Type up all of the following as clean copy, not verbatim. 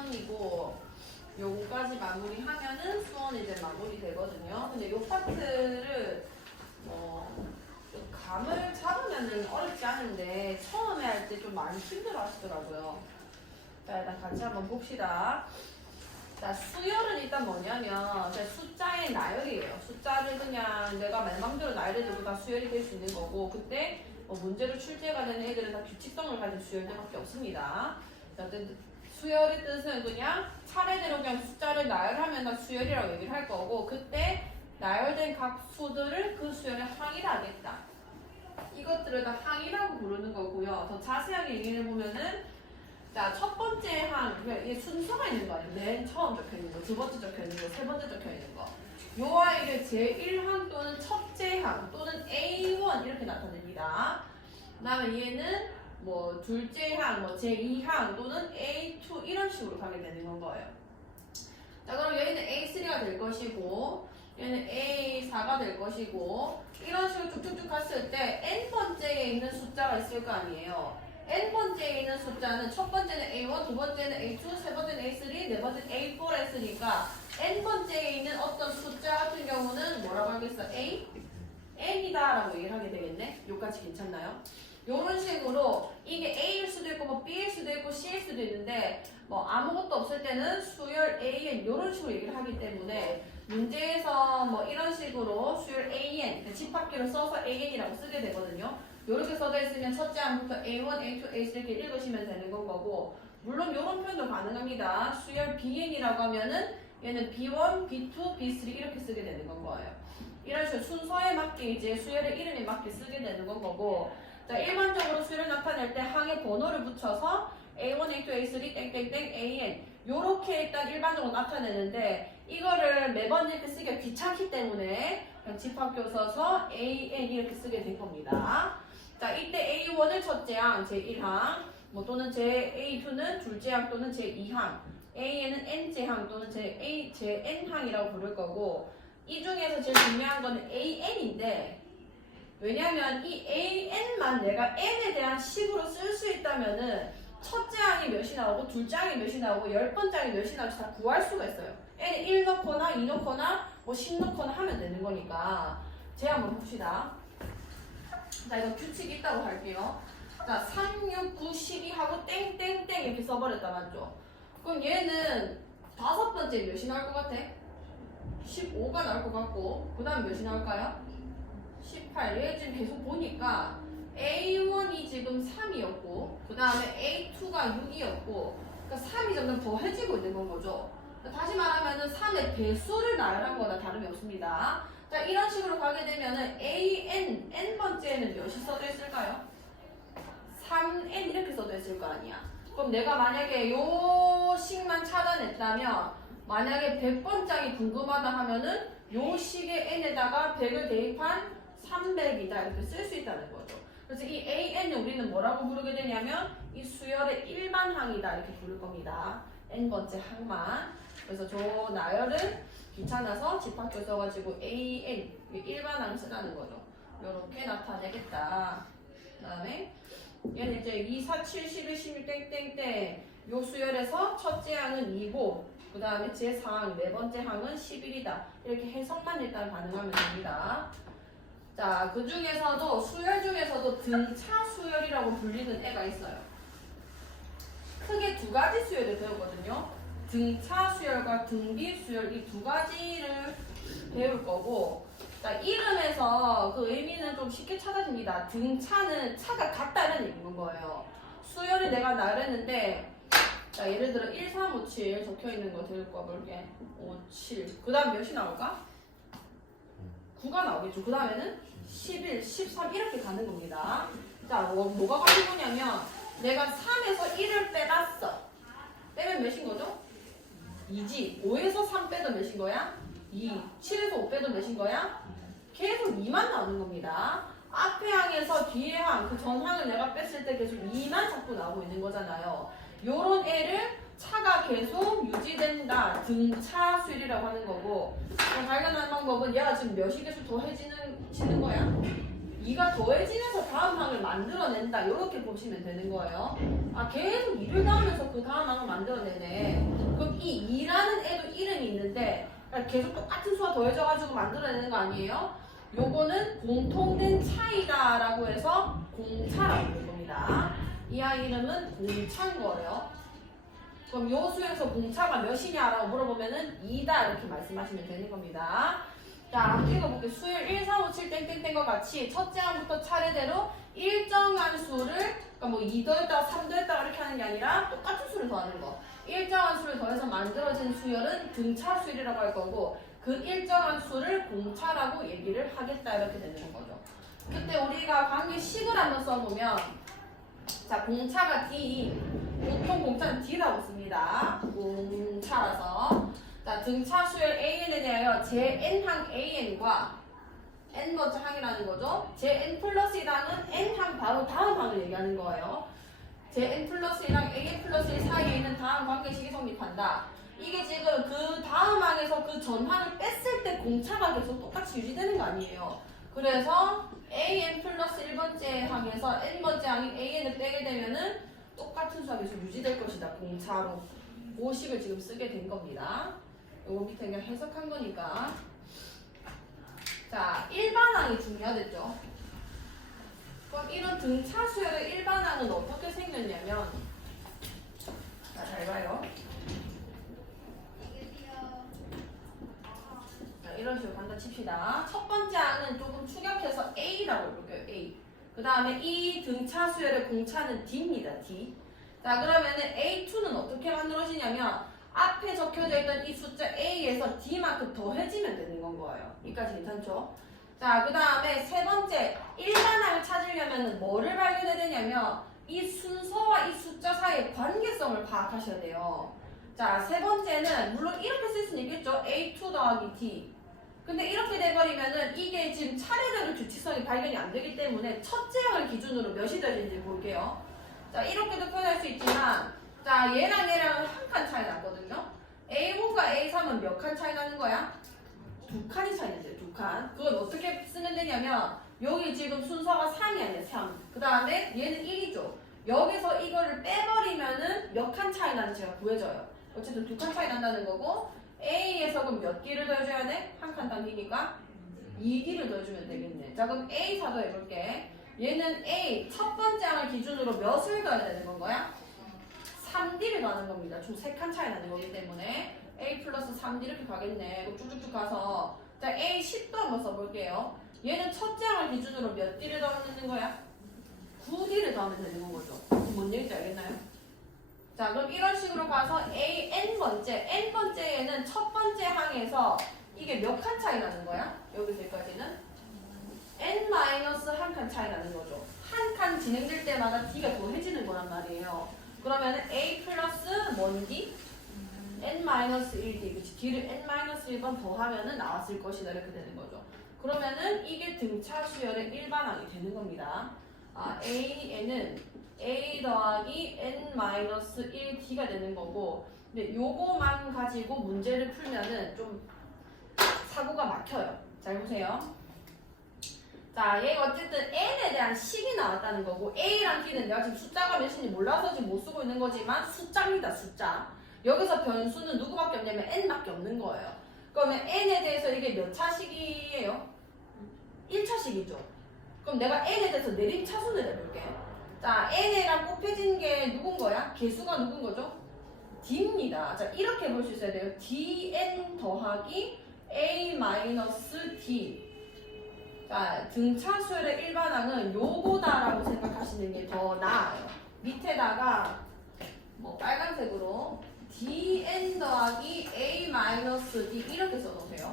수원이고 요거까지 마무리하면은 수원이 이제 마무리 되거든요. 근데 요 파트를 감을 잡으면은 어렵지 않은데 처음에 할 때 좀 많이 힘들어 하시더라고요. 자, 일단 같이 한번 봅시다. 자, 수열은 일단 뭐냐면 숫자의 나열이에요. 숫자를 그냥 내가 맘대로 나열해도 다 수열이 될 수 있는 거고, 그때 문제로 출제가 되는 애들은 다 규칙성을 가진 수열들밖에 없습니다. 자, 수열의 뜻은 그냥 차례대로 그냥 숫자를 나열하면 다 수열이라고 얘기를 할 거고, 그때 나열된 각 수들을 그 수열의 항이라겠다. 이것들을 다 항이라고 부르는 거고요. 더 자세하게 얘기해 보면은, 자, 첫 번째 항, 이게 순서가 있는 거 아니에요? 맨 처음 적혀 있는 거, 두 번째 적혀 있는 거, 세 번째 적혀 있는 거. 요 아이를 제1항 또는 첫째 항 또는 A1 이렇게 나타냅니다. 그 다음에 얘는 뭐 둘째 항, 뭐 제2항 또는 A2 이런 식으로 가게 되는 건 거예요. 자, 그럼 얘는 A3가 될 것이고, 얘는 A4가 될 것이고, 이런 식으로 쭉쭉쭉 갔을 때 n번째에 있는 숫자가 있을 거 아니에요. n번째에 있는 숫자는 첫 번째는 A1, 두 번째는 A2, 세 번째는 A3, 네 번째는 A4 했으니까 n번째에 있는 어떤 숫자 같은 경우는 뭐라고 하겠어? A? n이다 라고 얘기를 하게 되겠네. 여기까지 괜찮나요? 이런 식으로 이게 A일 수도 있고 뭐 B일 수도 있고 C일 수도 있는데 뭐 아무것도 없을 때는 수열 AN 이런 식으로 얘기를 하기 때문에 문제에서 뭐 이런 식으로 수열 AN 집합기를 써서 AN이라고 쓰게 되거든요. 이렇게 써져 있으면 첫째 항부터 A1, A2, A3 이렇게 읽으시면 되는 건 거고, 물론 이런 표현도 가능합니다. 수열 BN이라고 하면은 얘는 B1, B2, B3 이렇게 쓰게 되는 건 거예요. 이런 식으로 순서에 맞게 이제 수열의 이름에 맞게 쓰게 되는 건 거고, 자, 일반적으로 수열을 나타낼 때 항에 번호를 붙여서 A1, A2, A3, 땡땡땡, AN 요렇게 일단 일반적으로 나타내는데, 이거를 매번 이렇게 쓰기가 귀찮기 때문에 그냥 집합교 써서 AN 이렇게 쓰게 된 겁니다. 자, 이때 A1을 첫째 항, 제1항, 뭐 또는 A2는 둘째 항 또는 제2항, AN은 n째 항 또는 제n항이라고 부를 거고, 이 중에서 제일 중요한 거는 AN인데, 왜냐면 이 AN만 내가 n에 대한 식으로 쓸 수 있다면은 첫째 항이 몇이 나오고 둘째 항이 몇이 나오고 10번째 항이 몇이 나올지 다 구할 수가 있어요. n에 1 넣거나 2 넣거나 뭐 10 넣거나 하면 되는 거니까. 제가 한번 봅시다. 자, 이거 규칙이 있다고 할게요. 자, 3, 6, 9, 12 하고 땡땡땡 이렇게 써버렸다 맞죠? 그럼 얘는 다섯 번째 몇이 나올 것 같아? 15가 나올 것 같고, 그 다음 몇이 나올까요? 18. 얘 지금 계속 보니까 A1이 지금 3이었고, 그 다음에 A2가 6이었고, 그러니까 3이 점점 더해지고 있는 건 거죠. 다시 말하면은 3의 배수를 나열한 거나 다름이 없습니다. 자, 이런 식으로 가게 되면은 AN, n번째는 몇이 써져 있을까요? 3n 이렇게 써져 있을 거 아니야. 그럼 내가 만약에 요 식만 찾아냈다면, 만약에 100번장이 궁금하다 하면은 요 식의 n에다가 100을 대입한 300이다 이렇게 쓸 수 있다는 거죠. 그래서 이 AN을 우리는 뭐라고 부르게 되냐면 이 수열의 일반항이다 이렇게 부를 겁니다. n번째 항만. 그래서 저 나열은 귀찮아서 집합교 써가지고 AN 일반항 쓰라는 거죠. 이렇게 나타내겠다. 그 다음에 얘는 이제 2, 4, 7, 11, 16 땡땡땡 요 수열에서 첫째 항은 2고 그 다음에 제4항 네 번째 항은 11이다. 이렇게 해석만 일단 가능하면 됩니다. 자, 그 중에서도 수열 중에서도 등차 수열이라고 불리는 애가 있어요. 크게 두 가지 수열을 배우거든요. 등차 수열과 등비 수열 이 두 가지를 배울 거고, 자, 이름에서 그 의미는 좀 쉽게 찾아집니다. 등차는 차가 같다는 얘기인 거예요. 수열을 내가 나열했는데, 자, 예를 들어 1, 3, 5, 7 적혀 있는 거 들고 볼게. 5, 7. 그 다음 몇이 나올까? 9가 나오겠죠. 그 다음에는 11, 13 이렇게 가는 겁니다. 자, 뭐가 가는 거냐면 내가 3에서 1을 빼봤어. 빼면 몇인 거죠? 2지. 5에서 3 빼도 몇인 거야? 2. 7에서 5 빼도 몇인 거야? 계속 2만 나오는 겁니다. 앞에 항에서 뒤에 항, 그 전항을 내가 뺐을 때 계속 2만 자꾸 나오고 있는 거잖아요. 요런 애를 차가 계속 유지된다. 등차 수열이라고 하는 거고, 발견하는 방법은 얘가 지금 몇이 계속 더해지는 거야? 2가 더해지면서 다음 항을 만들어낸다. 이렇게 보시면 되는 거예요. 아, 계속 2를 더하면서 그 다음 항을 만들어내네. 그럼 이 2라는 애도 이름이 있는데 계속 똑같은 수가 더해져가지고 만들어내는 거 아니에요? 요거는 공통된 차이다라고 해서 공차라고 부를 겁니다. 이 아이 이름은 공차인 거예요. 그럼 요 수에서 공차가 몇이냐라고 물어보면은 2다 이렇게 말씀하시면 되는 겁니다. 자, 한번 읽어볼게요. 수열 1, 4, 5, 7 땡땡땡과 같이 첫째 항부터 차례대로 일정한 수를 그러니까 뭐 2 더했다가 3 더했다가 이렇게 하는 게 아니라 똑같은 수를 더하는 거. 일정한 수를 더해서 만들어진 수열은 등차수열이라고 할 거고 그 일정한 수를 공차라고 얘기를 하겠다 이렇게 되는 거죠. 그때 우리가 관계식을 한번 써보면 자, 공차가 D, 보통 공차는 D라고 씁니다. 공차라서 자, 등차 수열 AN에 대하여 JN항 AN과 N번째 항이라는 거죠. JN 플러스 1항은 N항 바로 다음 항을 얘기하는 거예요. JN 플러스 1항 AN 플러스 1 사이에 있는 다음 관계식이 성립한다. 이게 지금 그 다음 항에서 그 전 항을 뺐을 때 공차가 계속 똑같이 유지되는 거 아니에요. 그래서 AN 플러스 1번째 항에서 N번째 항인 AN을 빼게 되면은 똑같은 수가 계속 유지될 것이다. 공차로. 그 식을 지금 쓰게 된 겁니다. 요거 밑에 그냥 해석한 거니까. 자, 일반항이 중요하겠죠. 그럼 이런 등차 수열의 일반항은 어떻게 생겼냐면 자, 잘 봐요. 자, 이런 식으로 간다 칩시다. 첫 번째 항은 조금 추격해서 A라고 볼게요. A. 그 다음에 이 등차 수열의 공차는 D입니다. D. 자, 그러면은 A2는 어떻게 만들어지냐면 앞에 적혀져 있던 이 숫자 A에서 D만큼 더해지면 되는 건 거예요. 여기까지 괜찮죠? 자, 그 다음에 세 번째 일반항을 찾으려면 뭐를 발견해야 되냐면 이 순서와 이 숫자 사이의 관계성을 파악하셔야 돼요. 자, 세 번째는 물론 이렇게 쓸 수는 있겠죠. A2 더하기 D. 근데 이렇게 돼버리면은 이게 지금 차례대로 규칙성이 발견이 안 되기 때문에 첫째 항을 기준으로 몇이 되는지 볼게요. 자, 이렇게도 표현할 수 있지만 자, 얘랑 얘랑은 한 칸 차이 나거든요. A1과 A3은 몇 칸 차이 나는 거야? 2칸이 차이 나죠. 2칸. 그건 어떻게 쓰면 되냐면 여기 지금 순서가 3이 아니야. 3. 그 다음에 얘는 1이죠. 여기서 이거를 빼버리면은 몇 칸 차이 나는지 제가 구해져요. 어쨌든 2칸 차이 난다는 거고 A에서 그럼 몇 D를 더해줘야 돼? 한 칸 당기니까 2D를 더해주면 되겠네. 자, 그럼 A4도 해볼게. 얘는 A 첫 번째 항을 기준으로 몇을 더해야 되는 건 거야? 3D를 더하는 겁니다. 총 3칸 차이 나는 거기 때문에 A 플러스 3D 이렇게 가겠네. 그럼 쭉쭉쭉 가서 자, A10도 한번 써볼게요. 얘는 첫째 항을 기준으로 몇 D를 더하는 거야? 9D를 더하면 되는 거죠. 뭔 얘기인지 알겠나요? 자, 그럼 이런 식으로 가서 A N번째, N번째에는 첫 번째 항에서 이게 몇 칸 차이 나는 거야? 여기서까지는 N 마이너스 한 칸 차이 나는 거죠. 한 칸 진행될 때마다 D가 더해지는 거란 말이에요. 그러면 A 플러스 뭔 D? N 마이너스 1D. 그치? D를 N 마이너스 1번 더하면은 나왔을 것이다. 이렇게 되는 거죠. 그러면은 이게 등차 수열의 일반항이 되는 겁니다. 아, AN은 A 더하기 N 마이너스 1D가 되는 거고, 근데 요거만 가지고 문제를 풀면은 좀 사고가 막혀요. 잘 보세요. 자, 얘가 어쨌든 N에 대한 식이 나왔다는 거고 A랑 D는 내가 지금 숫자가 몇인지 몰라서 지금 못 쓰고 있는 거지만 숫자입니다. 숫자. 여기서 변수는 누구밖에 없냐면 N밖에 없는 거예요. 그러면 N에 대해서 이게 몇 차식이에요? 1차식이죠. 그럼 내가 N에 대해서 내림차순을 해볼게. 자, N이랑 곱해진 게 누군 거야? 개수가 누군 거죠? D입니다. 자, 이렇게 볼 수 있어야 돼요. DN 더하기 A 마이너스 D. 자, 등차 수열의 일반항은 요거다라고 생각하시는 게 더 나아요. 밑에다가 뭐 빨간색으로 dn 더하기 a 마이너스 d 이렇게 써놓으세요.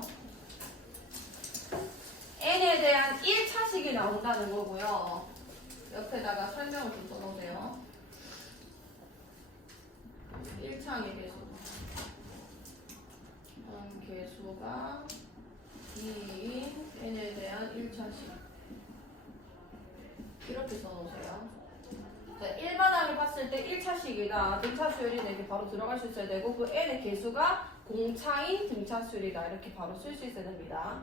n에 대한 1차식이 나온다는 거고요. 옆에다가 설명을 좀 써놓으세요. 1차항의 개수. 개수가 d n에 대한 1차식. 이렇게 써놓으세요. 자, 일반항을 봤을 때 1차식이다. 등차수열이다. 이렇게 바로 들어갈 수 있어야 되고, 그 n의 개수가 공차인 등차수열이다. 이렇게 바로 쓸 수 있어야 됩니다.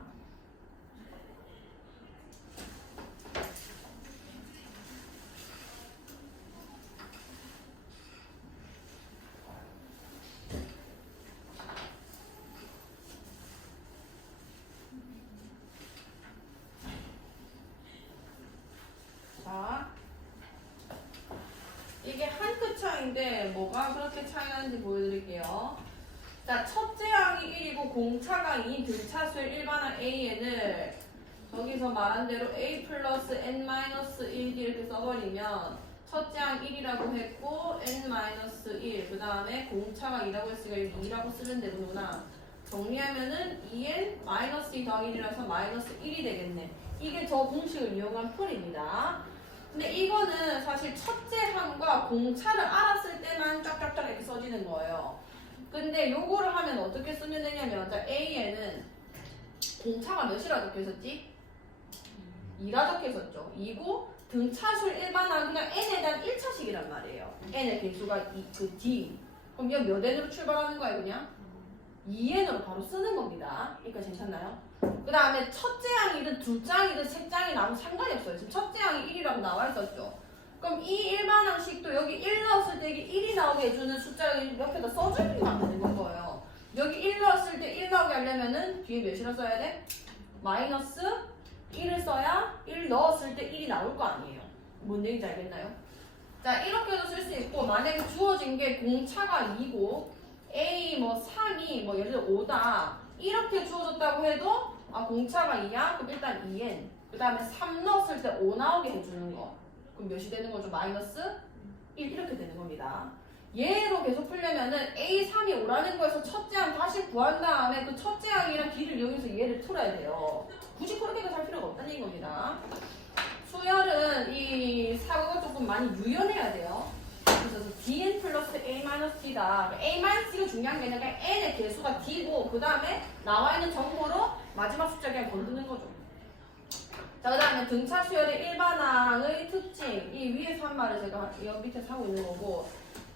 이게 한 끗 차이인데 뭐가 그렇게 차이 나는지 보여드릴게요. 자, 첫째 항이 1이고 공차가 2인 등차수의 일반항 AN을 여기서 말한 대로 A 플러스 N-1 이렇게 써버리면 첫째 항 1이라고 했고 N-1 그 다음에 공차가 2라고 했으니까 2라고 쓰면 되는구나. 정리하면은 2N-2 더하기 1이라서 마이너스 1이 되겠네. 이게 저 공식을 이용한 풀입니다. 근데 이거는 사실 첫째 항과 공차를 알았을 때만 쫙쫙쫙 이렇게 써지는 거예요. 근데 요거를 하면 어떻게 쓰면 되냐면, 자, A에는 공차가 몇이라 적혀 있었지? 2라 적혀 있었죠. 2고 등차수 일반항 그냥 n에 대한 1차식이란 말이에요. n의 개수가 그 d. 그럼 이거 몇 n으로 출발하는 거예요, 그냥? 2n으로 바로 쓰는 겁니다. 그러니까 괜찮나요? 그 다음에 첫째 항이든 둘째 항이든 셋째 항이 나오면 상관이 없어요. 지금 첫째 항이 1이라고 나와 있었죠. 그럼 이 일반항식도 여기 1 넣었을 때 이게 1이 나오게 해주는 숫자를 옆에다 써주기만 되는 거예요. 여기 1 넣었을 때 1 나오게 하려면은 뒤에 몇이라 써야 돼? 마이너스 1을 써야 1 넣었을 때 1이 나올 거 아니에요. 뭔 얘기인지 알겠나요? 자, 이렇게도 쓸 수 있고, 만약에 주어진 게 공차가 2고 A 뭐 3이 뭐 예를 들어 5다 이렇게 주어졌다고 해도 아 공차가 2야? 그럼 일단 2n 그 다음에 3 넣었을 때 5 나오게 해주는 거. 그럼 몇이 되는 거죠? 마이너스 1 이렇게 되는 겁니다. 얘로 계속 풀려면은 A3이 5라는 거에서 첫째 항 다시 구한 다음에 그 첫째 항이랑 길을 이용해서 얘를 풀어야 돼요. 굳이 그렇게까지 할 필요가 없다는 겁니다. 수열은 이 사고가 조금 많이 유연해야 돼요. 그래서 dn 플러스 a-t다. a-t가 중요한 게 아니라 n의 개수가 d고 그 다음에 나와 있는 정보로 마지막 숫자 그냥 건드는 거죠. 자, 그 다음에 등차 수열의 일반항의 특징. 이 위에서 한 말을 제가 여기 밑에서 하고 있는 거고,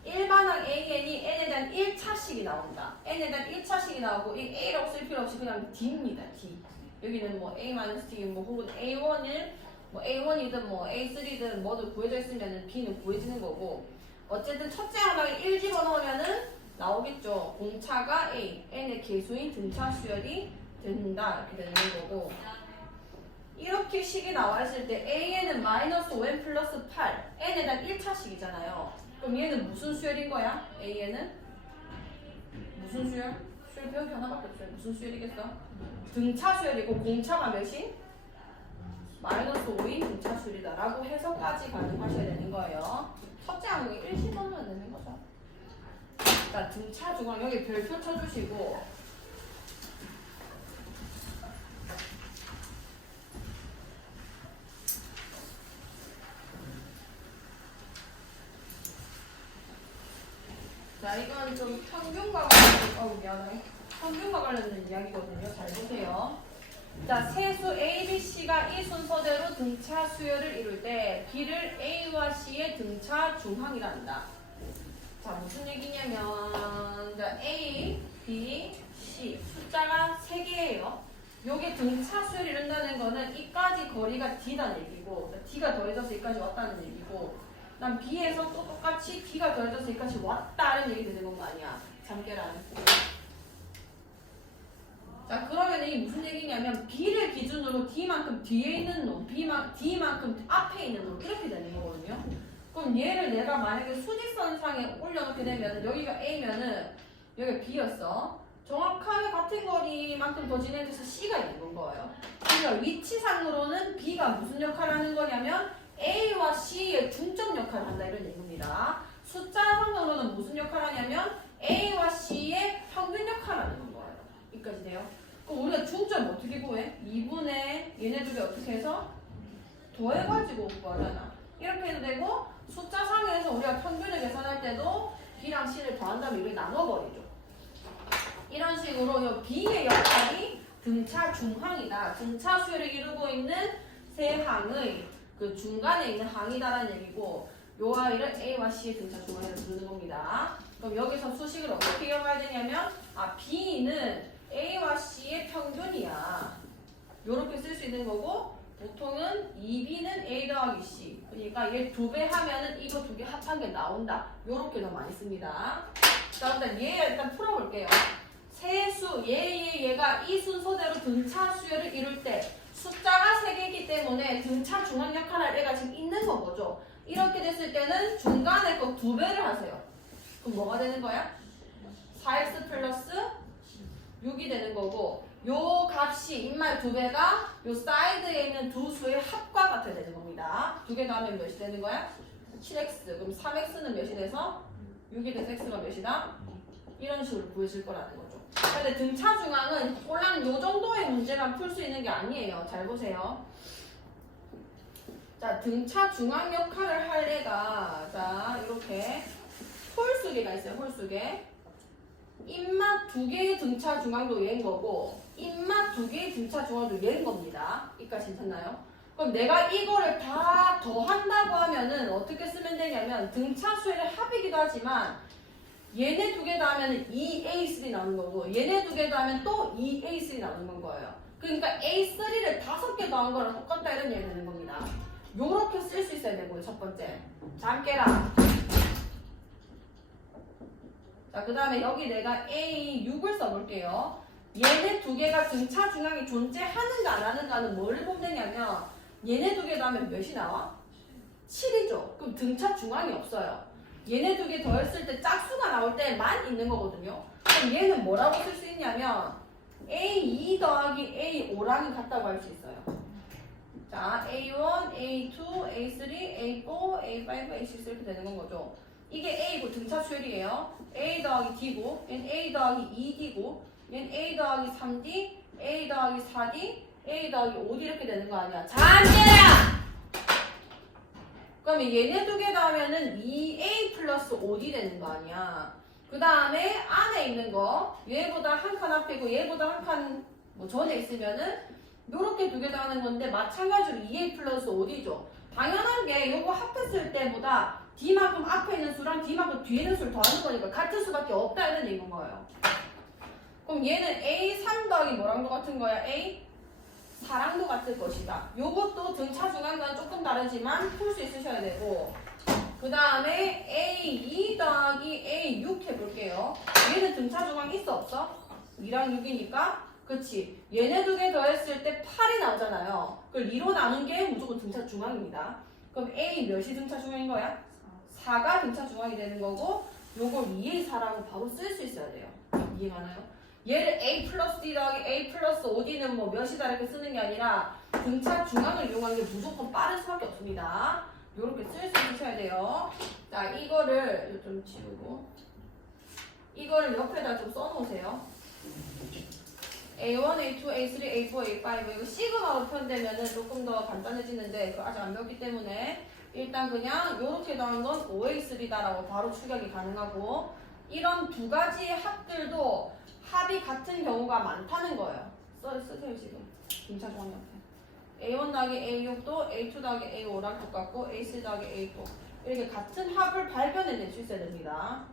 일반항 AN이 n에 대한 1차식이 나온다. n에 대한 1차식이 나오고 이 a라고 쓸 필요 없이 그냥 d입니다. d. 여기는 뭐 a-t 뭐 혹은 a1일 뭐 a1이든 뭐 a3든 뭐든 구해져 있으면 b는 구해지는 거고, 어쨌든 첫째 항에 1 집어넣으면은 나오겠죠. 공차가 a, n의 개수인 등차 수열이 된다 이렇게 되는 거고, 이렇게 식이 나와 있을 때 AN은 마이너스 5n 플러스 8 n에 대한 1차식이잖아요. 그럼 얘는 무슨 수열인 거야? AN은 무슨 수열? 수열 배운 게 하나밖에 없어요. 무슨 수열이겠어? 등차 수열이고 공차가 몇인? 마이너스 5인 등차 수열이다 라고 해서까지 가능하셔야 되는 거예요. 첫째 항목에 1 집어넣으면 되는 거죠. 자, 등차 중앙 여기 별표 쳐주시고, 자, 이건 좀 평균과 관련된, 미안해. 평균과 관련된 이야기거든요. 잘 보세요. 자, 세수 A, B, C가 이 순서대로 등차 수열을 이룰 때 B를 A와 C의 등차 중항이란다. 자, 무슨 얘기냐면, 자, A, B, C 숫자가 3개예요. 요게 등차 수열을 이룬다는 거는 이까지 거리가 D다는 얘기고, D가 더해져서 여기까지 왔다는 얘기고, 난 B에서 또 똑같이 D가 더해져서 여기까지 왔다는 얘기 되는 건 아니야. 잠깨란. 자, 그러면 이게 무슨 얘기냐면 B를 기준으로 D만큼 뒤에 있는 놈, D만큼 앞에 있는 놈 이렇게 되는 거거든요. 그럼 얘를 내가 만약에 수직선상에 올려놓게 되면 여기가 A면은 여기가 B였어. 정확하게 같은 거리만큼 더 진행돼서 C가 있는 거예요. 그러니까 위치상으로는 B가 무슨 역할을 하는 거냐면 A와 C의 중점 역할을 한다 이런 얘기입니다. 숫자상으로는 무슨 역할을 하냐면 A와 C의 평균 역할을 하는 거예요. 여기까지 돼요? 그럼 우리가 중점 어떻게 구해? 2분의 얘네 둘이 어떻게 해서? 더해가지고 구하잖아. 이렇게 해도 되고, 숫자상에서 우리가 평균을 계산할 때도 B랑 C를 더한 다음에 이렇게 나눠버리죠. 이런 식으로 B의 역할이 등차 중항이다. 등차 수열을 이루고 있는 세 항의 그 중간에 있는 항이다라는 얘기고, 요 아이를 A와 C의 등차 중항이라고 부르는 겁니다. 그럼 여기서 수식을 어떻게 기억해야 되냐면, B는 A와 C의 평균이야. 요렇게 쓸 수 있는 거고, 보통은 2B는 A 더하기 C. 그러니까 얘 2배 하면은 이거 2개 합한 게 나온다. 요렇게 더 많이 씁니다. 자, 일단 얘 일단 풀어볼게요. 세수, 얘가 이 순서대로 등차 수열을 이룰 때 숫자가 3개이기 때문에 등차 중앙 역할을 할 애가 지금 있는 거죠. 이렇게 됐을 때는 중간에 거 2배를 하세요. 그럼 뭐가 되는 거야? 4x 플러스 6이 되는 거고 요 값이 인말 2배가 요 사이드에 있는 두 수의 합과 같아야 되는 겁니다. 2개 더하면 몇이 되는 거야? 7x. 그럼 3x는 몇이 돼서 6이 돼서 x가 몇이다? 이런 식으로 구해질 거라는 거죠. 근데 등차 중앙은 꼴랑 요 정도의 문제만 풀 수 있는 게 아니에요. 잘 보세요. 자, 등차 중앙 역할을 할 애가 자 이렇게 홀수계가 있어요. 홀수계. 입맛 2개의 등차 중앙도 얘인 거고 입맛 2개의 등차 중앙도 얘인 겁니다. 이까지 괜찮나요? 그럼 내가 이거를 다 더한다고 하면은 어떻게 쓰면 되냐면 등차 수의 합이기도 하지만 얘네 2개 더하면 2A3 나오는 거고 얘네 2개 더하면 또 2A3 나오는 건 거예요. 그러니까 A3를 5개 더한 거랑 똑같다 이런 얘기 되는 겁니다. 요렇게 쓸 수 있어야 되고요. 첫 번째. 잠 깨라. 자, 그 다음에 여기 내가 A6을 써볼게요. 얘네 2개가 등차 중앙이 존재하는가 안 하는가는 뭐를 보면 되냐면 얘네 2개 더하면 몇이 나와? 7이죠. 그럼 등차 중앙이 없어요. 얘네 2개 더했을 때 짝수가 나올 때만 있는 거거든요. 그럼 얘는 뭐라고 쓸 수 있냐면 A2 더하기 A5랑은 같다고 할 수 있어요. 자, A1, A2, A3, A4, A5, A6 이렇게 되는 건 거죠. 이게 A고 등차 수열이에요. A 더하기 D고 얘는 A 더하기 2D고 얘는 A 더하기 3D, A 더하기 4D, A 더하기 5D 이렇게 되는 거 아니야. 잠재야! 그러면 얘네 2개 더하면은 2A 플러스 5D 되는 거 아니야. 그 다음에 안에 있는 거 얘보다 한 칸 앞이고 얘보다 한 칸 뭐 전에 있으면은 요렇게 2개 더하는 건데 마찬가지로 2A 플러스 5D죠. 당연한 게 요거 합했을 때보다 D만큼 앞에 있는 수랑 D만큼 뒤에 있는 수를 더하는 거니까 같은 수밖에 없다 이런 얘기인 거예요. 그럼 얘는 A3 더하기 뭐랑 똑같은 거야? A4랑도 같을 것이다. 요것도 등차 중앙과는 조금 다르지만 풀 수 있으셔야 되고 그 다음에 A2 더하기 A6 해볼게요. 얘는 등차 중앙 있어 없어? 2랑 6이니까 그치. 얘네 2개 더했을 때 8이 나오잖아요. 그걸 2로 나눈 게 무조건 등차 중앙입니다. 그럼 A 몇이 등차 중앙인 거야? 4가 등차 중앙이 되는 거고 요걸 2A4라고 바로 쓸 수 있어야 돼요. 이해가나요? 얘를 A 플러스 D 더하기 A 플러스 5D는 뭐 몇이다 이렇게 쓰는 게 아니라 등차 중앙을 이용하는 게 무조건 빠를 수밖에 없습니다. 요렇게 쓸 수 있으셔야 돼요. 자, 이거를 좀 치우고 이거를 옆에다 좀 써놓으세요. A1, A2, A3, A4, A5 이거 시그마로 표현되면은 조금 더 간단해지는데 그거 아직 안 배웠기 때문에 일단 그냥 요렇게 더한 건 5A3다라고 바로 추격이 가능하고 이런 두 가지의 합들도 합이 같은 경우가 많다는 거예요. 쓰세요 지금. 등차 중앙 옆에. A1 더하기 A6도 A2 더하기 A5랑 똑같고 A3 더하기 A4 이렇게 같은 합을 발견해낼 수 있어야 됩니다.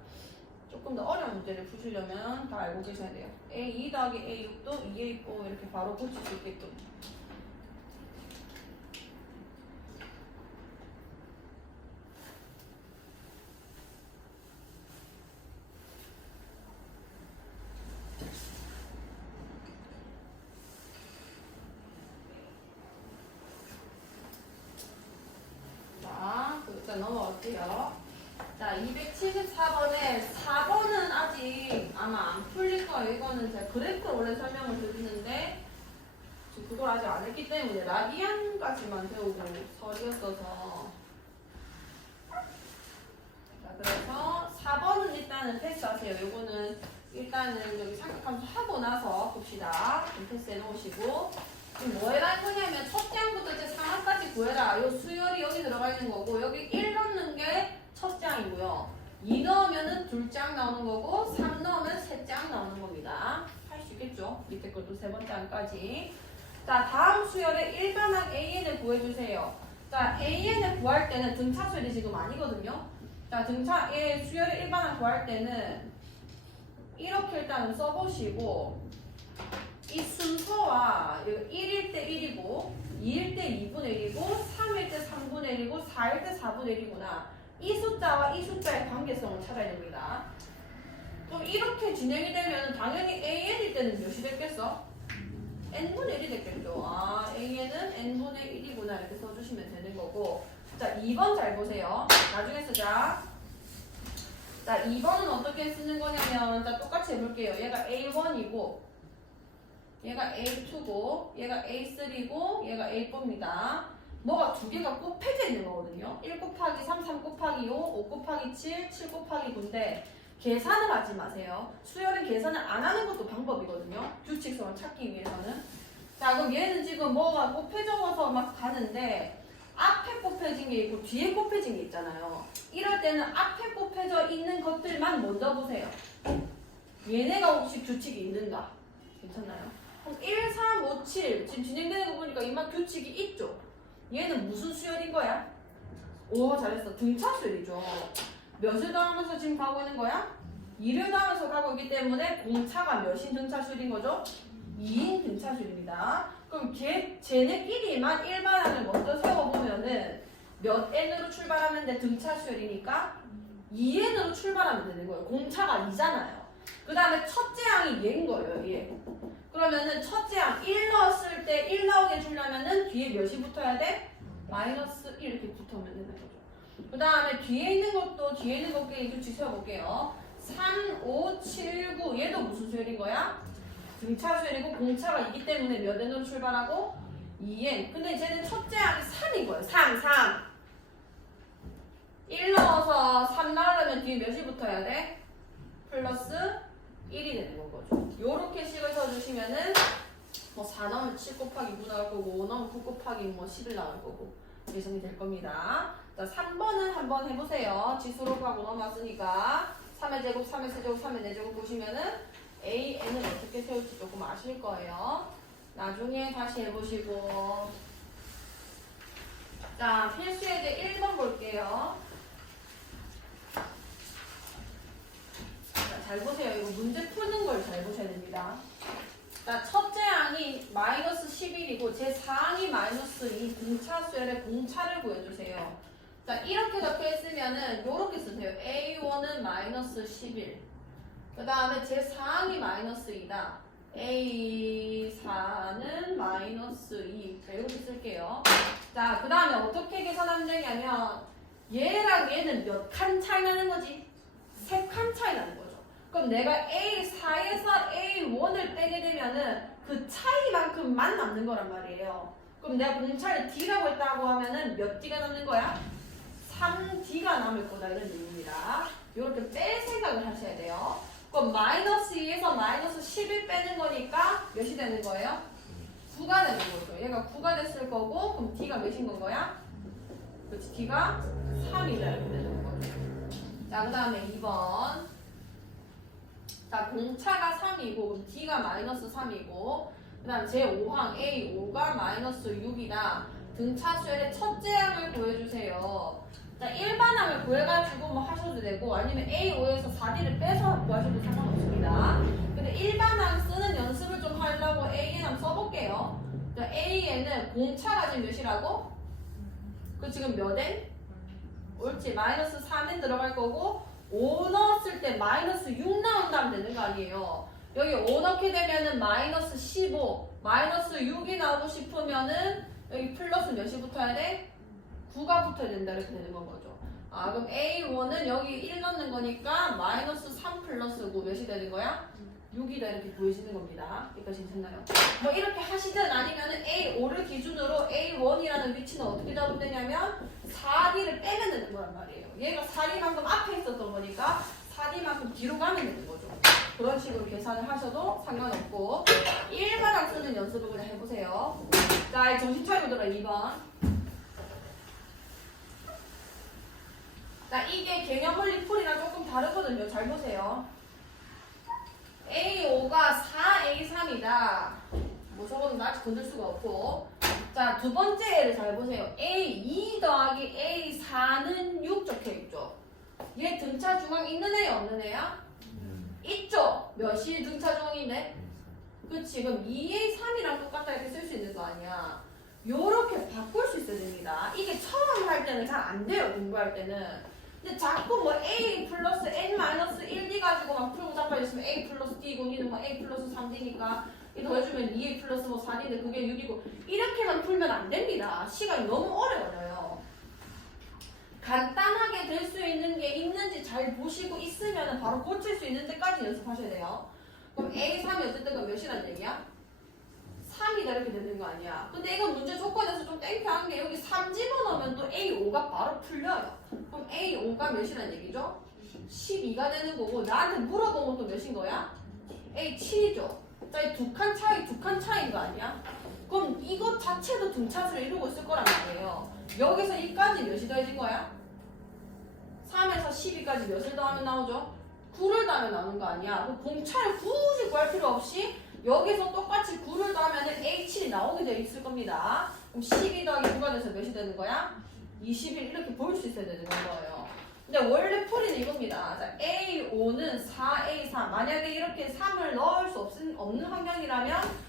조금 더 어려운 문제를 푸시려면 다 알고 계셔야 돼요. A2 더하기 A6도 2A4 이렇게 바로 고칠 수 있게끔. 자, 일단 넘어갈게요. 자, 274번에 4번은 아직 아마 안 풀릴 거예요. 이거는 제가 그래프를 원래 설명을 드리는데 지금 그걸 아직 안 했기 때문에 라디안까지만 배우고 설이었어서 자, 그래서 4번은 일단은 패스하세요. 요거는 일단은 여기 삼각함수 하고 나서 봅시다. 좀 패스해 놓으시고 지금 뭐 해갈 거냐면 첫 장부터 이제 상하까지 구해라. 요 수열이 여기 들어가 있는 거고 여기 1 넣는 게 첫 장이고요. 2 넣으면은 2장 나오는 거고 3 넣으면 3장 나오는 겁니다. 할 수 있겠죠? 밑에 것도 세 번째 장까지. 자, 다음 수열의 일반항 AN을 구해주세요. 자, AN을 구할 때는 등차 수열이 지금 아니거든요. 자, 등차의 수열의 일반항 구할 때는 이렇게 일단은 써보시고 이 순서와 1일 때 1이고 2일 때 2분의 1이고 3일 때 3분의 1이고 4일 때 4분의 1이구나. 이 숫자와 이 숫자의 관계성을 찾아야 됩니다. 그럼 이렇게 진행이 되면 당연히 AN일 때는 몇이 됐겠어? n분의 1이 됐겠죠. 아, AN은 n분의 1이구나 이렇게 써주시면 되는 거고 자, 2번 잘 보세요. 나중에 쓰자. 자, 2번은 어떻게 쓰는 거냐면, 자, 똑같이 해볼게요. 얘가 A1이고, 얘가 A2고, 얘가 A3고, 얘가 A4입니다. 뭐가 두 개가 곱해져 있는 거거든요. 1 곱하기 3, 3 곱하기 5, 5 곱하기 7, 7 곱하기 9인데, 계산을 하지 마세요. 수열은 계산을 안 하는 것도 방법이거든요. 규칙성을 찾기 위해서는. 자, 그럼 얘는 지금 뭐가 곱해져서 막 가는데, 앞에 곱해진 게 있고 뒤에 곱해진 게 있잖아요. 이럴 때는 앞에 곱해져 있는 것들만 먼저 보세요. 얘네가 혹시 규칙이 있는가? 괜찮나요? 그럼 1, 3, 5, 7 지금 진행되는 거 보니까 이만 규칙이 있죠? 얘는 무슨 수열인 거야? 오, 잘했어. 등차 수열이죠. 몇을 더하면서 지금 가고 있는 거야? 2를 더하면서 가고 있기 때문에 공차가 몇인 등차 수열인 거죠? 2인 등차 수열입니다. 그럼 쟤네끼리만 일반항을 먼저 세워보면은 몇 n으로 출발하면 돼? 등차 수열이니까 2n으로 출발하면 되는 거예요. 공차가 2잖아요. 그 다음에 첫째 항이 얘인 거예요. 얘. 그러면은 첫째 항 1 넣었을 때 1 나오게 주려면은 뒤에 몇이 붙어야 돼? 마이너스 1 이렇게 붙으면 되는 거죠. 그 다음에 뒤에 있는 것끼리 규칙 세워볼게요. 3, 5, 7, 9 얘도 무슨 수열인 거야? 등차 수열이고 공차가 있기 때문에 몇 n으로 출발하고 2n. 근데 쟤는 첫째 항이 3인 거예요. 3. 1 넣어서 3 나오려면 뒤에 몇이 붙어야 돼? 플러스 1이 되는 거죠. 요렇게 식을 써주시면은 뭐 4 나오면 7 곱하기 9 나올 거고 5 나오면 9 곱하기 뭐 11 나올 거고 예상이 될 겁니다. 자, 3번은 한번 해보세요. 지수로 하고 넘어왔으니까 3의 제곱, 3의 세제곱, 3의 4제곱 보시면은 AN을 어떻게 세울지 조금 아실 거예요. 나중에 다시 해보시고. 자, 필수예제 1번 볼게요. 자, 잘 보세요. 이거 문제 푸는 걸 잘 보셔야 됩니다. 자, 첫째 항이 마이너스 11이고 제 4항이 마이너스 2 공차 수열의 공차를 구해주세요. 자, 이렇게 적혀 있으면은 요렇게 쓰세요. A1은 마이너스 11. 그 다음에 제 4항이 마이너스 2다. A4는 마이너스 2. 자, 이렇게 쓸게요. 자, 그 다음에 어떻게 계산하면 되냐면 얘랑 얘는 몇 칸 차이 나는 거지? 3칸 차이 나는 거죠. 그럼 내가 A4에서 A1을 빼게 되면은 그 차이만큼만 남는 거란 말이에요. 그럼 내가 공차를 D라고 했다고 하면은 몇 D가 남는 거야? 3D가 남을 거다 이런 얘기입니다. 이렇게 뺄 생각을 하셔야 돼요. 그럼 마이너스 2에서 마이너스 10을 빼는 거니까 몇이 되는 거예요? 9가 되는 거죠. 얘가 9가 됐을 거고 그럼 D가 몇인 건 거야? 그렇지, D가 3이다 이렇게 되는 거죠. 자, 그 다음에 2번. 자, 공차가 3이고 그럼 D가 마이너스 3이고 그 다음 제5항 A5가 마이너스 6이다. 등차 수열의 첫째 항을 구해주세요. 자, 일반항을 구해가지고 뭐 하셔도 되고 아니면 A5에서 4D를 빼서 구하셔도 상관없습니다. 근데 일반항 쓰는 연습을 좀 하려고 AN 한번 써볼게요. 자, AN은 공차가 지금 몇이라고? 그 지금 몇 N? 옳지, 마이너스 3N 들어갈 거고 5 넣었을 때 마이너스 6 나온다면 되는 거 아니에요. 여기 5 넣게 되면은 마이너스 15, 마이너스 6이 나오고 싶으면은 여기 플러스 몇이 붙어야 돼? 9가 붙어야 된다 이렇게 되는 건 거죠. 아, 그럼 A1은 여기 1 넣는 거니까 마이너스 3 플러스 9 몇이 되는 거야? 6이다 이렇게 보이시는 겁니다. 여기까지 괜찮나요? 뭐 이렇게 하시든 아니면은 A5를 기준으로 A1이라는 위치는 어떻게 잡으면 되냐면 4D를 빼면 되는 거란 말이에요. 얘가 4D만큼 앞에 있었던 거니까 4D만큼 뒤로 가면 되는 거죠. 그런 식으로 계산을 하셔도 상관없고 일반항 쓰는 연습을 그냥 해보세요. 자, 정신 차리고 들어 2번. 자, 이게 개념 원리 풀이랑 조금 다르거든요. 잘 보세요. A5가 4A3이다. 뭐 저거는 아직 건들 수가 없고. 자, 두 번째 애를 잘 보세요. A2 더하기 A4는 6 적혀있죠. 얘 등차 중앙 있는 애야 없는 애야? 있죠? 몇이 등차 중앙인데? 그치, 그럼 2A3이랑 똑같다 이렇게 쓸 수 있는 거 아니야. 요렇게 바꿀 수 있어야 됩니다. 이게 처음 할 때는 잘 안 돼요, 공부할 때는. 근데 자꾸 뭐 A 플러스 N-1D 가지고 막 풀고 자빠졌으면 A 플러스 D고 니는 뭐 A 플러스 3D니까 이 더해주면 2A 플러스 뭐 4D인데 그게 6이고 이렇게만 풀면 안 됩니다. 시간이 너무 오래 걸려요. 간단하게 될 수 있는 게 있는지 잘 보시고 있으면 바로 고칠 수 있는 데까지 연습하셔야 돼요. 그럼 A3이 어쨌든 그 몇이란 얘기야? 3이다 이렇게 되는 거 아니야. 근데 이거 문제 조건에서 좀 땡큐한 게 여기 3 집어넣으면 또 A5가 바로 풀려요. 그럼 A5가 몇이란 얘기죠? 12가 되는 거고 나한테 물어본 것도 몇인 거야? A7이죠. 자, 이 두 칸 차이인 거 아니야? 그럼 이것 자체도 등차수를 이루고 있을 거란 말이에요. 여기서 2까지 몇이 더해진 거야? 3에서 12까지 몇을 더하면 나오죠? 9를 더하면 나오는 거 아니야? 그럼 공차를 굳이 구할 필요 없이 여기서 똑같이 9를 더하면 A7이 나오게 되어 있을 겁니다. 그럼 12 더하기 9가 돼서 몇이 되는 거야? 21 이렇게 볼 수 있어야 되는 거예요. 근데 원래 풀이는 이겁니다. 자, A5는 4A4. 만약에 이렇게 3을 넣을 수 없는 환경이라면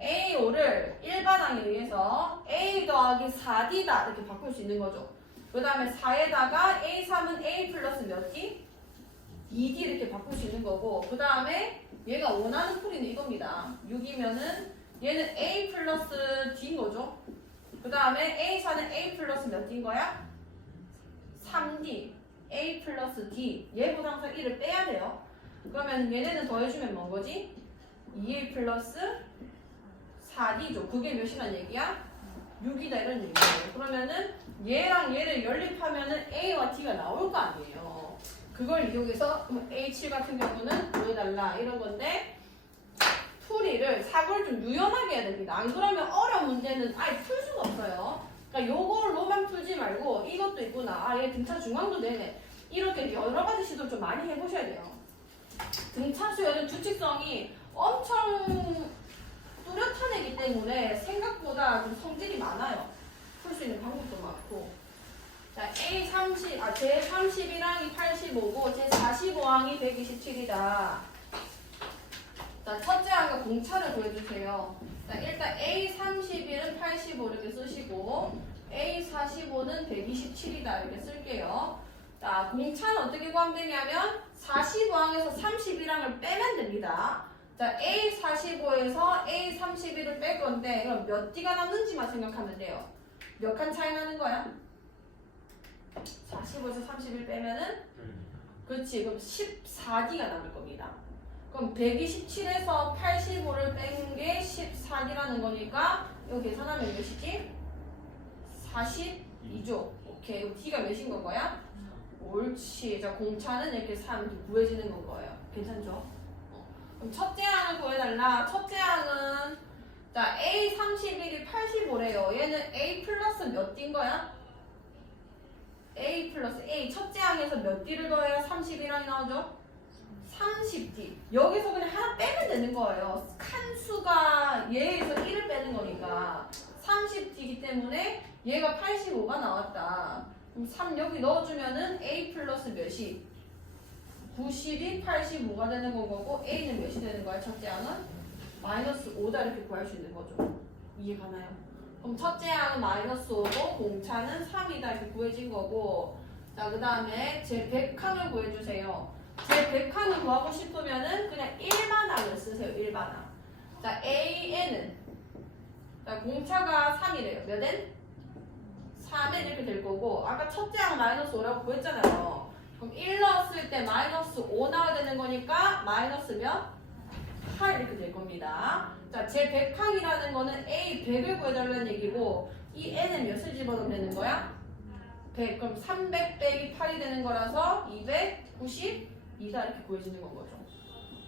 A5를 일반항에 의해서 A 더하기 4D다 이렇게 바꿀 수 있는 거죠. 그 다음에 4에다가 A3은 A 플러스 몇 D? 2D 이렇게 바꿀 수 있는 거고 그 다음에 얘가 원하는 풀이는 이겁니다. 6이면은 얘는 A 플러스 D인 거죠. 그 다음에 A4는 A 플러스 몇 D인 거야? 3D A 플러스 D 얘보다 항상 1을 빼야 돼요. 그러면 얘네는 더해주면 뭔 거지? 2A 플러스 4D죠. 그게 몇이란 얘기야? 6이다 이런 얘기예요. 그러면은 얘랑 얘를 연립하면은 A와 D가 나올 거 아니에요. 그걸 이용해서 A7 같은 경우는 구해달라 이런 건데 풀이를 사고를 좀 유연하게 해야 됩니다. 안 그러면 어려운 문제는 아예 풀 수가 없어요. 그러니까 요걸로만 풀지 말고 이것도 있구나. 아, 얘 등차 중앙도 되네. 이렇게 여러 가지 시도 좀 많이 해보셔야 돼요. 등차 수열은 주칙성이 엄청 뚜렷한 애기 때문에 생각보다 좀 성질이 많아요. 풀 수 있는 방법도 많고. 자, 제31항이 85고 제45항이 127이다. 자, 첫째 항과 공차를 구해주세요. 자, 일단 A31은 85 이렇게 쓰시고 A45는 127이다 이렇게 쓸게요. 자, 공차는 어떻게 구하면 되냐면 45항에서 31항을 빼면 됩니다. 자, A45에서 A31을 뺄 건데 그럼 몇 D가 남는지만 생각하면 돼요. 몇 칸 차이 나는 거야? 45에서 31 빼면은 그렇지. 그럼 14D가 남을 겁니다. 그럼 127에서 85를 뺀 게 14D라는 거니까 이거 계산하면 몇이지? 42죠. 오케이. 그럼 D가 몇인 건 거야? 옳지. 자, 공차는 이렇게 3 구해지는 건 거예요. 괜찮죠? 그럼 첫째 항을 구해달라. 첫째 항은 자, A31이 85래요. 얘는 A 플러스 몇 D인 거야? A 플러스 A 첫째 항에서 몇 D를 더해야 31항이 나오죠? 30D. 여기서 그냥 하나 빼면 되는 거예요. 칸수가 얘에서 1을 빼는 거니까 30D이기 때문에 얘가 85가 나왔다. 그럼 3 여기 넣어주면은 A 플러스 몇이? 90이 85가 되는 거고 A는 몇이 되는 거야? 첫째 항은? 마이너스 5다 이렇게 구할 수 있는 거죠. 이해가나요? 그럼 첫째 항은 마이너스 5고 공차는 3이다 이렇게 구해진 거고 자, 그 다음에 제 100항을 구해주세요. 제 100항을 구하고 싶으면은 그냥 일반항을 쓰세요. 일반항. 자, AN은 자, 공차가 3이래요. 몇 N? 3N 이렇게 될 거고 아까 첫째 항 마이너스 5라고 구했잖아요. 그럼 1 넣었을 때 마이너스 5 나와야 되는 거니까 마이너스 몇? 8 이렇게 될 겁니다. 자, 제 100항이라는 거는 A 100을 구해달라는 얘기고 이 N은 몇을 집어넣으면 되는 거야? 100. 그럼 300 빼기 8이 되는 거라서 292다 이렇게 구해지는 건 거죠.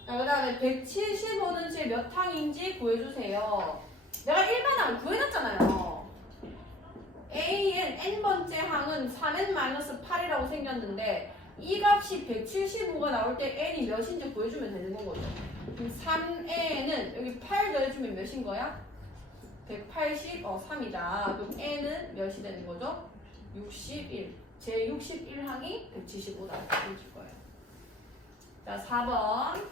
자, 그 다음에 175는 제 몇 항인지 구해주세요. 내가 일반항 구해놨잖아요. AN N번째 항은 3N-8이라고 생겼는데 이 값이 175가 나올 때 N이 몇인지 구해주면 되는 건 거죠. 그럼 3N은 여기 8 더해주면 몇인 거야? 183이다. 그럼 N은 몇이 되는 거죠? 61. 제 61항이 175다. 이렇게 줄 거예요. 자, 4번.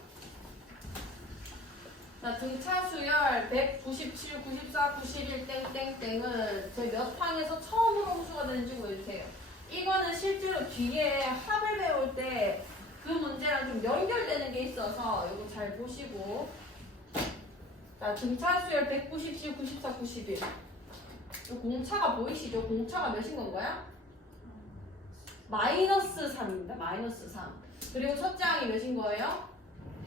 자, 등차 수열 197, 94, 91 땡땡땡은 제 몇 항에서 처음으로 홀수가 되는지 구해주세요. 이거는 실제로 뒤에 합을 배울 때 그 문제랑 좀 연결되는 게 있어서 이거 잘 보시고 자, 등차 수열 197, 94, 91 공차가 보이시죠? 공차가 몇인 건 거야? 마이너스 3입니다. 마이너스 3. 그리고 첫째 항이 몇인 거예요?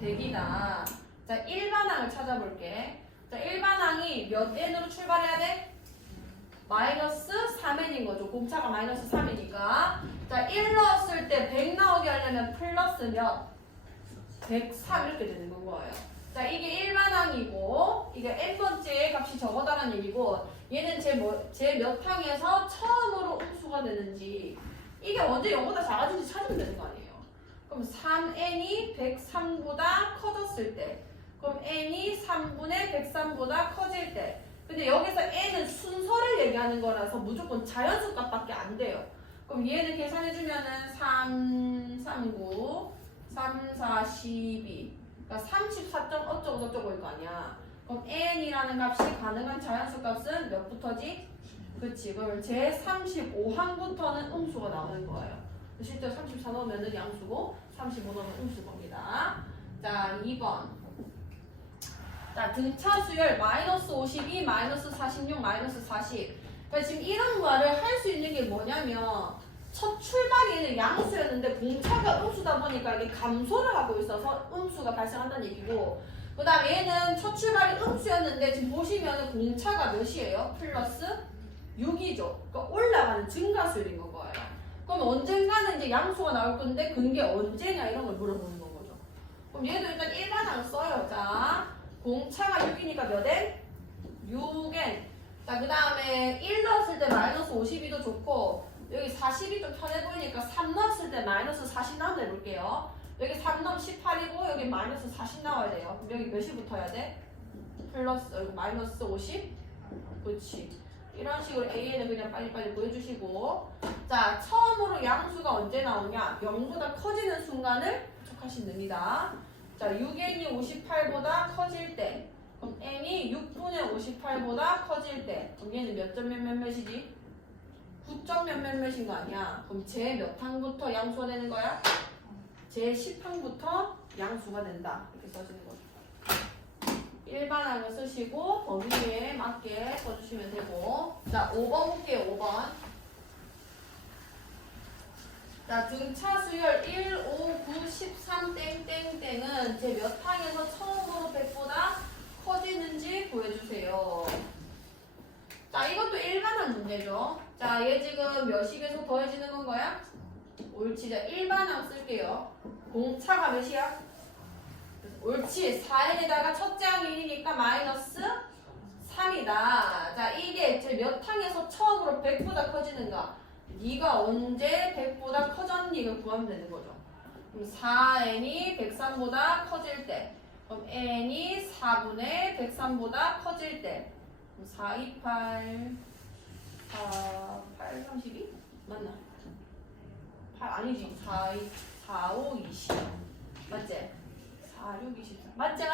100이다. 자, 일반항을 찾아볼게. 자, 일반항이 몇 n으로 출발해야 돼? 마이너스 3n인 거죠. 공차가 마이너스 3이니까. 자, 1 넣었을 때 100 나오게 하려면 플러스 몇? 103 이렇게 되는 거예요. 자, 이게 일반항이고, 이게 n번째 값이 저거다라는 얘기고, 얘는 제 몇 항에서 처음으로 음수가 되는지, 이게 언제 0보다 작아진지 찾으면 되는 거 아니에요. 그럼 3n이 103보다 커졌을 때, 그럼 n이 3분의 103보다 커질 때, 근데 여기서 n은 순서를 얘기하는 거라서 무조건 자연수 값밖에 안 돼요. 그럼 얘는 계산해주면은 3, 39, 3, 4, 12. 그러니까 34. 어쩌고 저쩌고일 거 아니야. 그럼 n이라는 값이 가능한 자연수 값은 몇부터지? 그치. 그럼 제 35항부터는 음수가 나오는 거예요. 실제 34 넣으면 양수고 35 넣으면 음수 겁니다. 자, 2번. 자, 등차 수열 마이너스 52, 마이너스 46, 마이너스 40. 그러니까 지금 이런 말을 할 수 있는 게 뭐냐면 첫 출발이 양수였는데 공차가 음수다 보니까 이게 감소를 하고 있어서 음수가 발생한다는 얘기고, 그 다음에 얘는 첫 출발이 음수였는데 지금 보시면 공차가 몇이에요? 플러스 6이죠. 그러니까 올라가는 증가수율인 거예요. 그럼 언젠가는 이제 양수가 나올 건데 그게 언제냐 이런 걸 물어보는 거죠. 그럼 얘도 일단 일반항을 써요. 자, 공차가 6이니까 몇 n? 6n. 자, 그 다음에 1 넣었을 때 마이너스 52도 좋고, 여기 40이 좀 편해 보이니까 3 넣었을 때 마이너스 40 나온다 해볼게요. 여기 3 넣으면 18이고 여기 마이너스 40 나와야 돼요. 그럼 여기 몇이 붙어야 돼? 플러스 여기 마이너스 50? 그렇지. 이런 식으로 AN을 그냥 빨리빨리 보여주시고, 자, 처음으로 양수가 언제 나오냐? 0보다 커지는 순간을 척하시면 됩니다. 자, 6n이 58보다 커질 때, 그럼 n이 6분의 58보다 커질 때, 그럼 얘는 몇 점 몇몇이지? 9점 몇몇인 거 아니야? 그럼 제 몇 항부터 양수가 되는 거야? 제 10항부터 양수가 된다. 이렇게 써주는 거죠. 일반항을 쓰시고 범위에 맞게 써주시면 되고. 자, 5번 볼게요. 5번. 자, 등차 수열 1, 5, 9, 13 땡땡땡은 제 몇 항에서 처음으로 100보다 커지는지 구해주세요. 자, 이것도 일반항 문제죠. 자, 얘 지금 몇식에서 더해지는 건 거야? 옳지. 자, 일반항 쓸게요. 공차가 몇이야? 옳지. 4n에다가 첫째 항이 1이니까 마이너스 3이다. 자, 이게 제 몇 항에서 처음으로 100보다 커지는가? 네가 언제 100보다 커졌니? 이걸 구하면 되는 거죠. 그럼 4n이 103보다 커질 때, 그럼 n이 4분의 103보다 커질 때, 4, 2, 8, 4, 8, 32? 맞나? 8 아니지. 4, 2, 4, 5, 20. 맞지? 4, 6, 24. 맞지?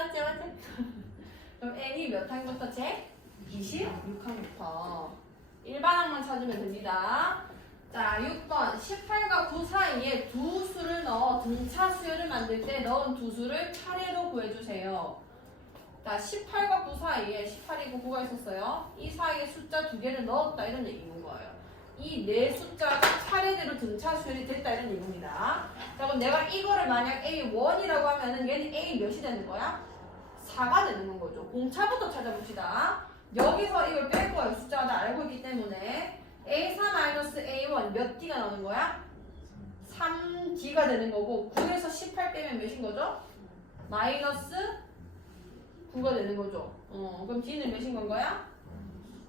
그럼 n이 몇 항부터 제? 26항부터. 일반항만 찾으면 됩니다. 자, 6번. 18과 9 사이에 두 수를 넣어 등차 수열을 만들 때 넣은 두 수를 차례로 구해주세요. 자, 18과 9 사이에 18이고 9가 있었어요. 이 사이에 숫자 두 개를 넣었다 이런 얘기인 거예요. 이 네 숫자가 차례대로 등차 수열이 됐다 이런 얘기입니다. 자, 그럼 내가 이거를 만약 A1이라고 하면은 얘는 A 몇이 되는 거야? 4가 되는 거죠. 공차부터 찾아봅시다. 여기서 이걸 뺄 거예요. 숫자가 다 알고 있기 때문에. A4-A1 몇 D가 나오는 거야? 3D가 되는 거고, 9에서 18 빼면 몇인 거죠? 마이너스 9가 되는 거죠. 그럼 D는 몇인 건 거야?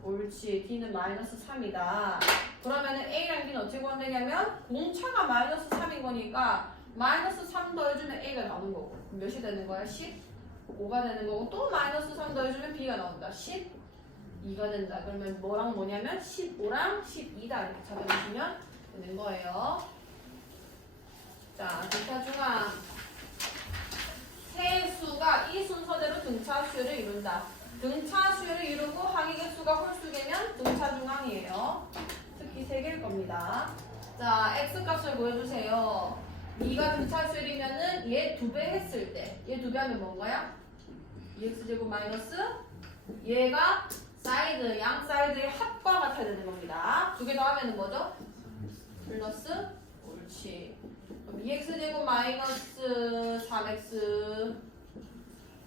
옳지. D는 마이너스 3이다. 그러면은 A랑 D는 어떻게 구하면 되냐면, 공차가 마이너스 3인 거니까, 마이너스 3 더해주면 A가 나오는 거고. 몇이 되는 거야? 15가 되는 거고, 또 마이너스 3 더해주면 B가 나온다. 12가 된다. 그러면 뭐랑 뭐냐면, 15랑 12다. 이렇게 찾아주시면 되는 거예요. 자, 등차 중항. 세 수가 이 순서대로 등차 수열을 이룬다. 등차 수열을 이루고 항의 개수가 홀수개면 등차 중항이에요. 특히 세 개일 겁니다. 자, x값을 보여주세요. 2가 등차 수열이면은 얘 2배 했을 때, 얘 2배 하면 뭔가요? 2x제곱 마이너스 얘가 사이드, 양 사이드의 합과 같아야 되는 겁니다. 두 개 더하면 뭐죠? 플러스 그렇지. 그럼 2x제곱 마이너스 3x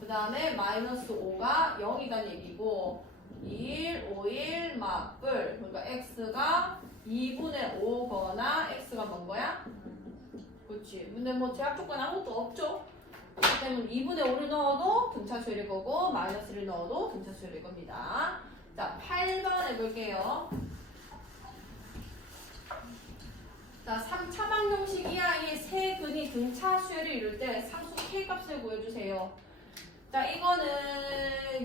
그 다음에 마이너스 5가 0이란 얘기고 1, 5, 1 맞불 그러니까 x가 2분의 5거나 x가 뭔 거야? 그렇지. 근데 뭐 제약 조건 아무것도 없죠. 그렇기 때문에 2분의 5를 넣어도 등차수열일 거고 마이너스를 넣어도 등차수열일 겁니다. 자, 8번 해볼게요. 자, 3차 방정식 이하의 세 근이 등차수열을 이룰 때 상수 K값을 구해주세요. 자, 이거는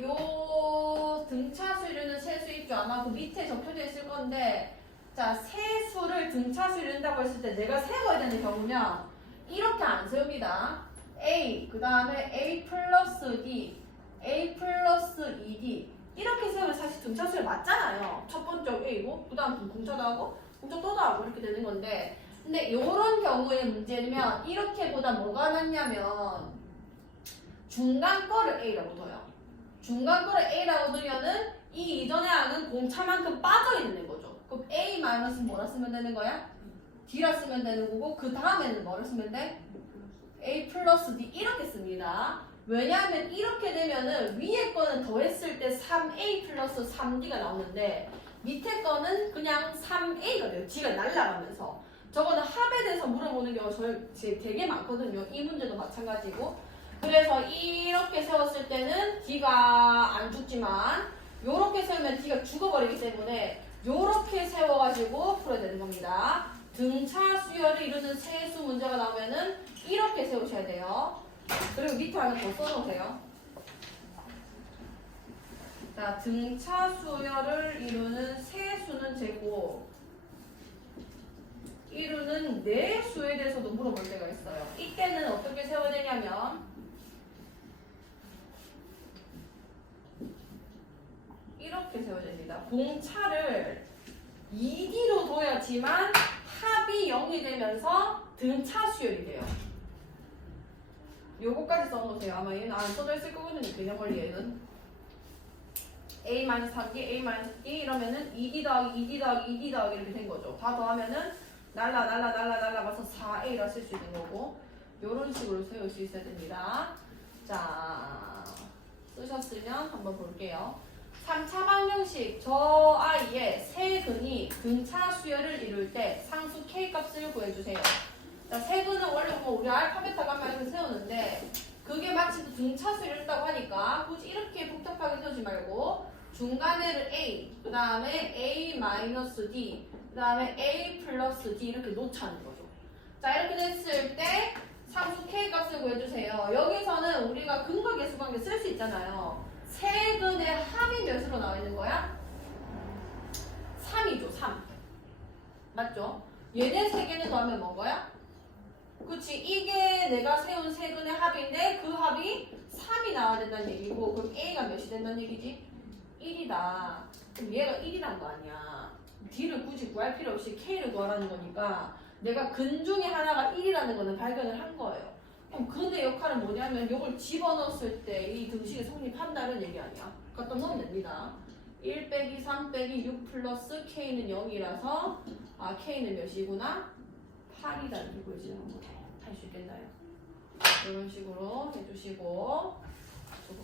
요 등차수열은 셀 수 있죠. 아마 그 밑에 적혀져 있을 건데 자, 세 수를 등차수 이룬다고 했을 때 내가 세워야 되는 경우면 이렇게 안 세웁니다. A, 그 다음에 A 플러스 D, A 플러스 2D 이렇게 세우면 사실 등차수열 맞잖아요. 첫 번째 A고 그 다음 공차도 하고 공차도 하고 이렇게 되는 건데 근데 이런 경우의 문제면 이렇게보다 뭐가 낫냐면 중간 거를 A라고 둬요. 중간 거를 A라고 두면은 이 이전에 하는 공차만큼 빠져있는 거죠. 그럼 A 마이너스 뭐라 쓰면 되는 거야? D라 쓰면 되는 거고 그 다음에는 뭐를 쓰면 돼? A 플러스 D 이렇게 씁니다. 왜냐하면 이렇게 되면은 위에 거는 더했을 때 3A 플러스 3D가 나오는데 밑에 거는 그냥 3A가 돼요. D가 날아가면서. 저거는 합에 대해서 물어보는 경우가 저희 되게 많거든요. 이 문제도 마찬가지고. 그래서 이렇게 세웠을 때는 D가 안 죽지만 요렇게 세우면 D가 죽어버리기 때문에 요렇게 세워가지고 풀어야 되는 겁니다. 등차 수열을 이루는 세수 문제가 나오면은 이렇게 세우셔야 돼요. 그리고 밑에 하나 더 써놓으세요. 자, 등차 수열을 이루는 세수는 제곱 이루는 네 수에 대해서도 물어볼 때가 있어요. 이때는 어떻게 세워야 되냐면 이렇게 세워야 됩니다. 공차를 2D로 둬야지만 합이 0이 되면서 등차 수열이 돼요. 요거까지 써놓으세요. 아마 얘는 안 써져 있을 거거든요. 그냥 원리 얘는 A-3D, A-D 이러면은 2D 더하기 2D 더하기 2D 더하기 이렇게 된 거죠. 다 더하면은 날라가서 4A라 쓸 수 있는 거고 요런 식으로 세울 수 있어야 됩니다. 자, 쓰셨으면 한번 볼게요. 3차 방정식 저 아이의 세 근이 등차 수열을 이룰 때 상수 K값을 구해주세요. 자, 세 근은 원래 뭐 우리 알파벳 가면 이렇게 세우는데 그게 마치 등차 수열을 이룬다고 하니까 굳이 이렇게 복잡하게 세우지 말고 중간에를 A, 그 다음에 A-D, 그 다음에 A 플러스 D 이렇게 놓자는 거죠. 자, 이렇게 됐을 때 상수 K값을 구해주세요. 여기서는 우리가 근거계수관계 쓸 수 있잖아요. 세 근의 합이 몇으로 나와 있는 거야? 3이죠, 3. 맞죠? 얘네 세 개는 더하면 뭔 거야? 그치, 이게 내가 세운 세 근의 합인데 그 합이 3이 나와야 된다는 얘기고 그럼 A가 몇이 된다는 얘기지? 1이다. 그럼 얘가 1이란 거 아니야. D를 굳이 구할 필요 없이 K를 구하라는 거니까 내가 근 중에 하나가 1이라는 거는 발견을 한 거예요. 그럼 근의 역할은 뭐냐면 이걸 집어넣었을 때 이 등식이 성립한다는 얘기 아니야. 갖다 넣으면 됩니다. 1 빼기 3 빼기 6 플러스 K는 0이라서 아 K는 몇이구나? 8이라는 이거지. 할 수 있겠나요? 이런 식으로 해주시고 저거